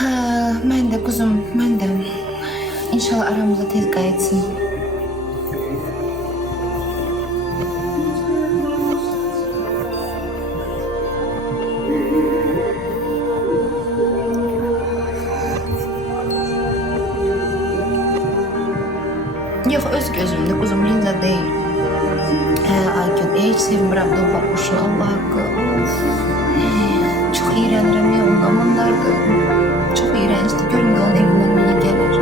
Ha, mən də quzum, mən də. İnşallah aramıza tez qayıtsın. Yox, öz gözümdə quzum, linza deyil. Aygün, heç sevmirəm də o baxışını, Allah haqqı. Of. Çox iğrənirəm ya, o zamanlardır. Çox iğrəncdir. Görün də onun evindən niyə gəlir.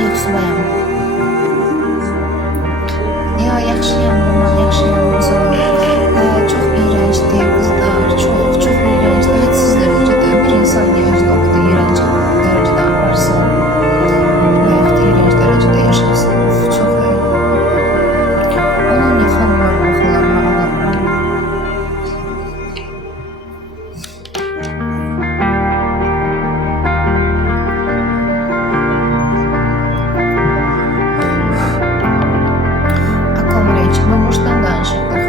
Yox, subayam. Ya, yaxşıyam, aman, yaxşıyam. Çox iğrəncdir, qızlar. Çox iğrəncdir. Hədsiz dərəcədə bir insan yaşlı oxuda iğrənc dərəcədə aparsın. Bayaqda iğrənc dərəcədə yaşasın. Of, çox iyi. Onun yaxan var, baxılarına alamıram. Akıl reyçi, bu muşdan danışırdıq.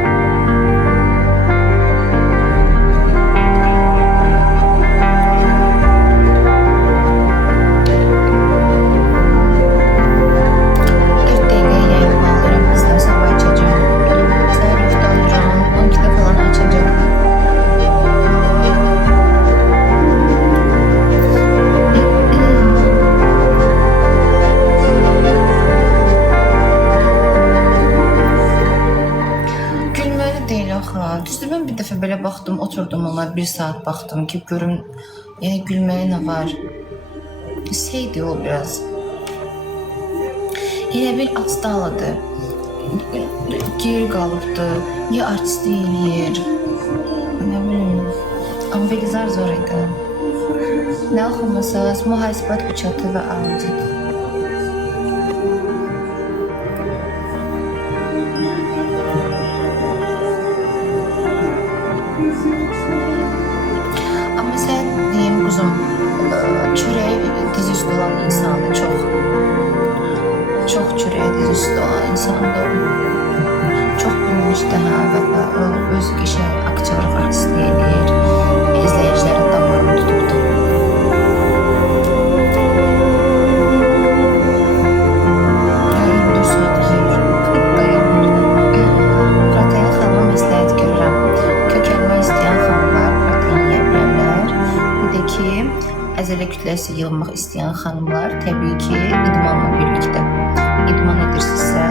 Düzdür, mən bir dəfə belə baxdım, oturdum ona bir saat baxdım ki, görüm yəni gülməyə nə var. Şeydi o biraz. Elə bir acdalıdır. Geri qalıbdı. Ya artistlik eləyir. Nə bilim. Amma Belizar zor idi. Nə oxumasınız? Mühasibat uçatı və audit. Ama sen diyeyim kuzum, çöreğe diz üstü olan insanı çok çöreğe diz üstü olan insandı. Çok bilmiş daha ve öz işe aktörlük artistliği eləyir, izleyicilerin damarını tutubdu. Əzələ kütləsi yığmaq istəyən xanımlar təbii ki, idmanla birlikdə idman edirsinizsə,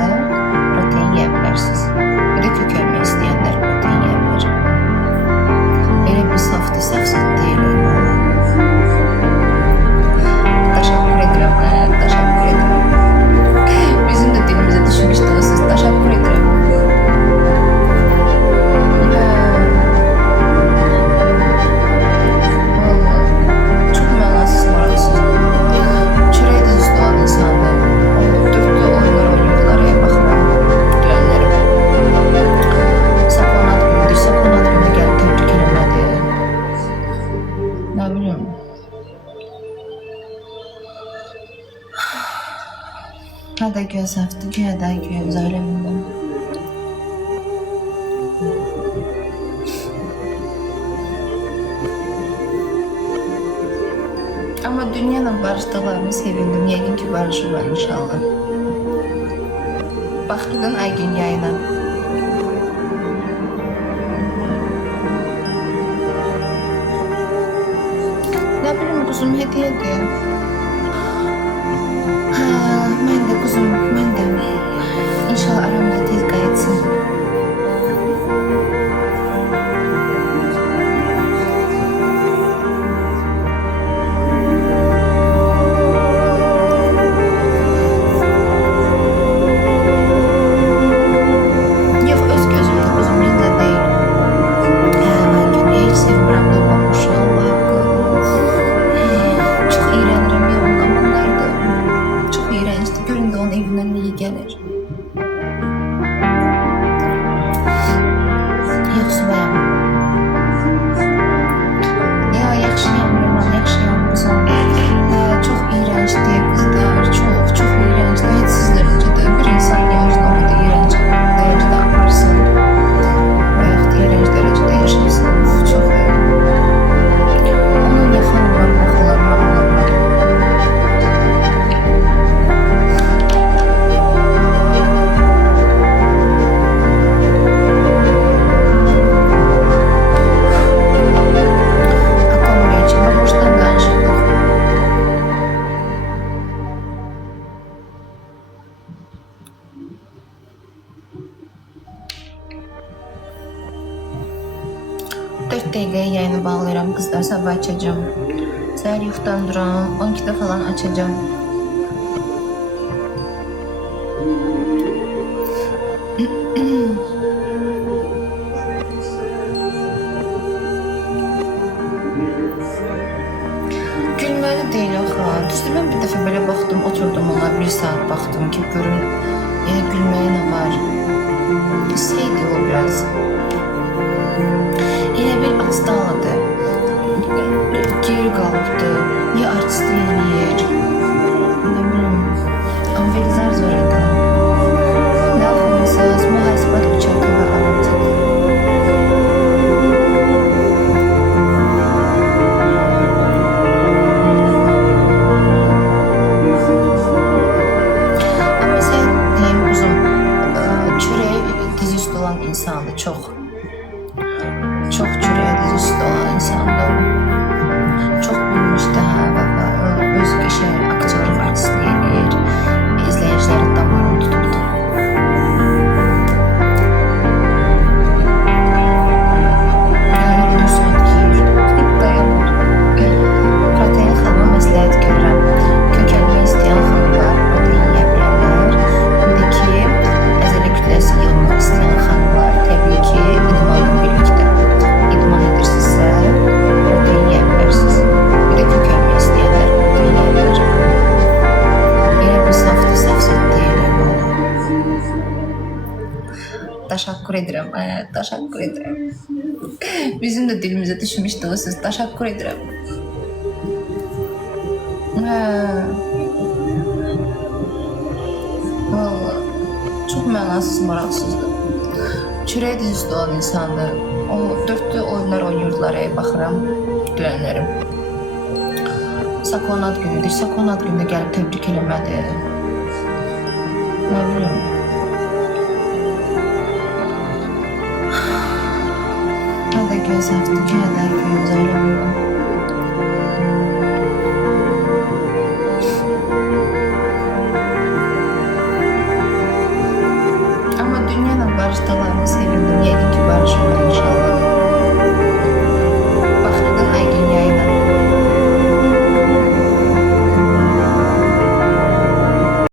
protein yeyə bilərsiniz. Bir də kökəlmək istəyənlər protein yeyə bilər. Elə bir safdır, safsat deyil. Təşəkkür edirəm, təşəkkür edirəm. Bizim də dilimizə düşmüşdü o söz, təşəkkür edirəm. Hədə gözəfdir, güyədə güyəz aləmində. Amma dünyanla barışdıqlarımı sevindim. Yəqin ki, barışırlar inşallah. Baxırdın Aygün yayına. Nə bilim quzum, hədiyədir. Mən də quzum, mən də. İnşallah aramıza tez qayıtsın. Yox, öz gözümdə quzum, linza deyil. Aygün, heç sevmirəm də o baxışı, Allah haqqı. Çox iğrənirəm ya, o zamanlardır. Çox iğrəncdir. Görün də onun evindən niyə gəlir. 4 dəqiqəyə yayını bağlayıram qızlar, sabah açacağım. Səhər yuxudan duram, 12-də falan açacağım. Gülməli deyil axı. Düzdür, mən bir dəfə belə baxdım, oturdum ona 1 saat baxdım ki, görüm yəni gülməyə nə var. Şeydi o biraz. Elə bir asdalıdır. Geri qalıbdı. Ya artistlik eləyir. Nə bilim. Amma Velizar zor idi. Nə oxumusunuz? Mühasibat uçakı və anlatık. Amma sən deyim uzun. Çörək diz üstü olan insandır çox. Çox çörək diz üstü olan insandır. Çox bilmişdi hə və öz aktyorluq artistliyi eləyir. İzləyicilərin damarını tutubdu. Yəni bir saat yeyir. Dayanmır. Protein xanıma məsləhət görürəm. Kökəlmək istəyən xanımlar protein yeyə bilərlər. Həm də ki, əzələ kütləsi yığmaq istəyən xanımlar təbii ki, idmanla birlikdə. İdman edirsinizsə, protein yeyə bilərsiniz. Bir də kökəlmək istəyənlər protein yeyə bilər. Elə bir safdır, saf deyil. Təşəkkür edirəm, təşəkkür edirəm. Bizim də dilimizə düşmüşdü o söz, təşəkkür edirəm. Vallahi, çox mənasız, maraqsızdır. Çörək diz üstü olan insandır. O 4-lü oyunlar oynayırdılar, baxıram, dönənlərim. Sakon ad günüdür. Sakon ad günündə gəlib təbrik eləmədi. Nə bilim. Nə də gözəldir ki, nə də gözəl oldu. Amma dünyanın barışdalarını sevindim. Yəqin ki, barışırlar inşallah.